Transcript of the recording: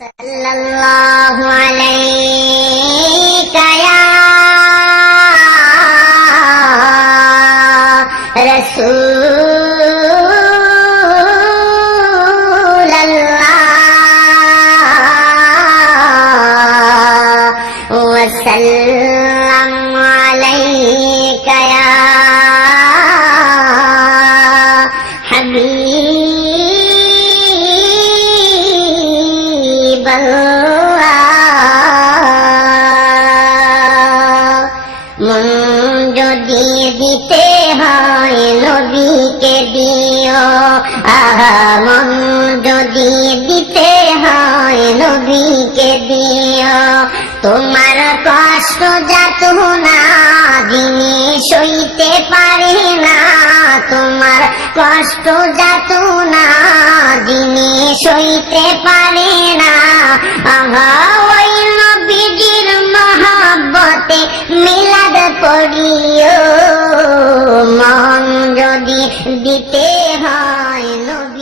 সাল্লাল্লাহু আলাইকা ইয়া রাসূলাল্লাহ ওয়া সাল্লামু আলাইকা ইয়া মন যদি দিতে হয় নবীকে দিও, মন যদি দিতে হয় নবীকে দিও। তোমার কষ্ট যাতনা যিনি সইতে পারে না, তোমার কষ্ট যাতনা যিনি সইতে পারে না, ওই নবীজির মহব্বতে মিলাদ পড়িও। মন যদি দিতে হয় নবী